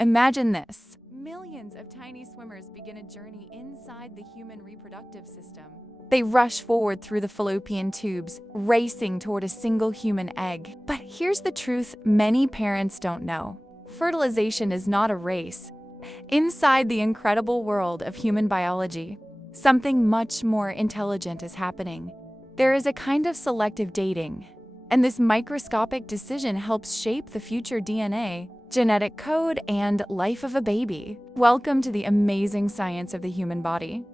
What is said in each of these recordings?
Imagine this. Millions of tiny swimmers begin a journey inside the human reproductive system. They rush forward through the fallopian tubes, racing toward a single human egg. But here's the truth many parents don't know. Fertilization is not a race. Inside the incredible world of human biology, something much more intelligent is happening. There is a kind of selective dating, and this microscopic decision helps shape the future DNA, genetic code, and life of a baby. Welcome to the amazing science of the human body.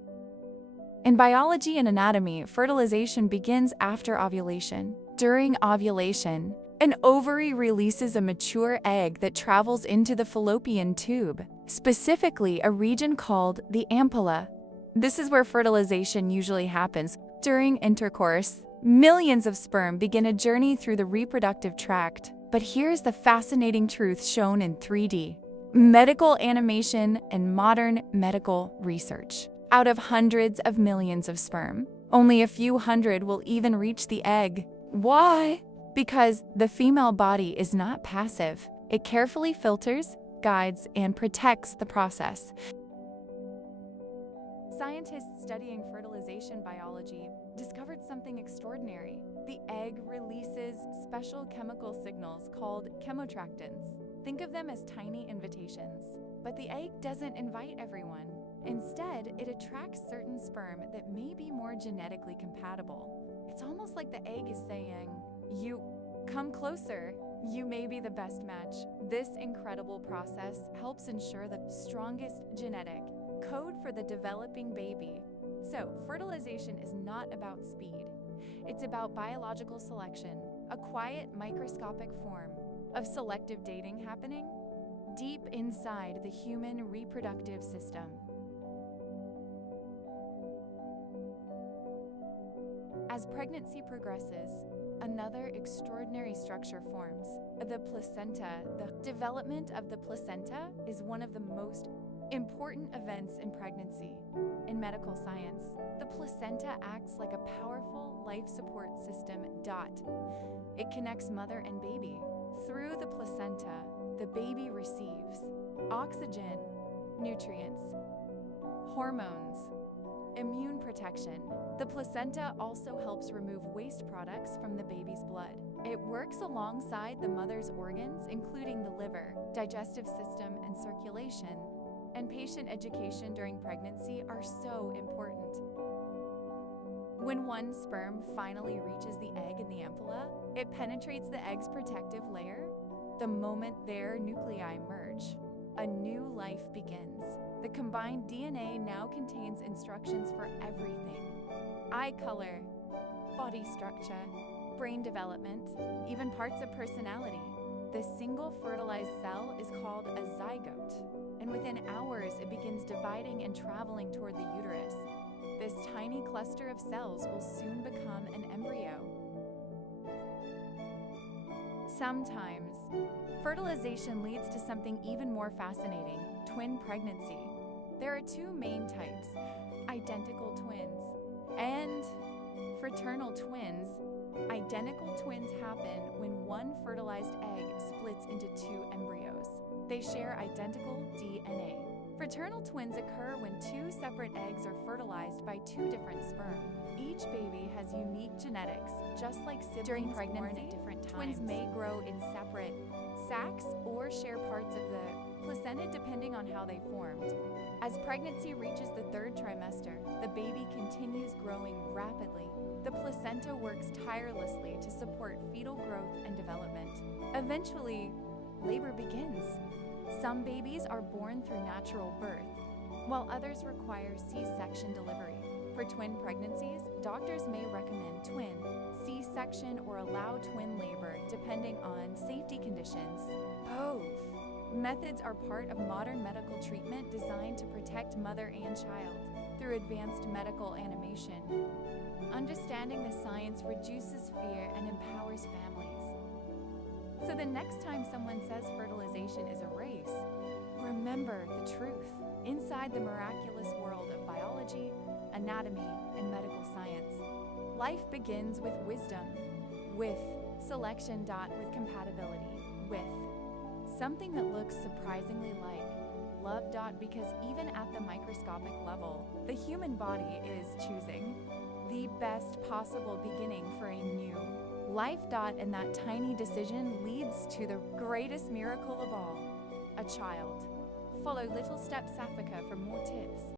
In biology and anatomy, fertilization begins after ovulation. During ovulation, an ovary releases a mature egg that travels into the fallopian tube, specifically a region called the ampulla. This is where fertilization usually happens. During intercourse, millions of sperm begin a journey through the reproductive tract. But here's the fascinating truth shown in 3D. Medical animation and modern medical research. Out of hundreds of millions of sperm, only a few hundred will even reach the egg. Why? Because the female body is not passive. It carefully filters, guides, and protects the process. Scientists studying fertilization biology discovered something extraordinary. The egg releases special chemical signals called chemoattractants. Think of them as tiny invitations. But the egg doesn't invite everyone. Instead, it attracts certain sperm that may be more genetically compatible. It's almost like the egg is saying, "You come closer. You may be the best match." This incredible process helps ensure the strongest genetic code for the developing baby. So, fertilization is not about speed. It's about biological selection, a quiet microscopic form of selective dating happening deep inside the human reproductive system. As pregnancy progresses, another extraordinary structure forms, the placenta. The development of the placenta is one of the most important events in pregnancy. In medical science, the placenta acts like a powerful life support system. It connects mother and baby. Through the placenta, the baby receives oxygen, nutrients, hormones, immune protection. The placenta also helps remove waste products from the baby's blood. It works alongside the mother's organs, including the liver, digestive system, and circulation. And patient education during pregnancy are so important. When one sperm finally reaches the egg in the ampulla, it penetrates the egg's protective layer. The moment their nuclei merge, a new life begins. The combined DNA now contains instructions for everything: eye color, body structure, brain development, even parts of personality. The single fertilized cell is called a zygote, and within hours it begins dividing and traveling toward the uterus. This tiny cluster of cells will soon become an embryo. Sometimes, fertilization leads to something even more fascinating: twin pregnancy. There are two main types: identical twins and fraternal twins. Identical twins happen when one fertilized egg splits into two embryos. They share identical DNA. Fraternal twins occur when two separate eggs are fertilized by two different sperm. Each baby has unique genetics, just like siblings. During pregnancy, born at different times. Twins may grow in separate sacs or share parts of the placenta depending on how they formed. As pregnancy reaches the third trimester, the baby continues growing rapidly. The placenta works tirelessly to support fetal growth and development. Eventually, labor begins. Some babies are born through natural birth, while others require C-section delivery. For twin pregnancies, doctors may recommend twin, C-section, or allow twin labor depending on safety conditions. Both methods are part of modern medical treatment designed to protect mother and child through advanced medical animation. Understanding the science reduces fear and empowers families. So the next time someone says fertilization is a race, remember the truth. Inside the miraculous world of biology, anatomy, and medical science, life begins with wisdom, with selection. With compatibility, with something that looks surprisingly like love. Because even at the microscopic level, the human body is choosing the best possible beginning for a new life. And that tiny decision leads to the greatest miracle of all, a child. Follow Little Steps Africa for more tips.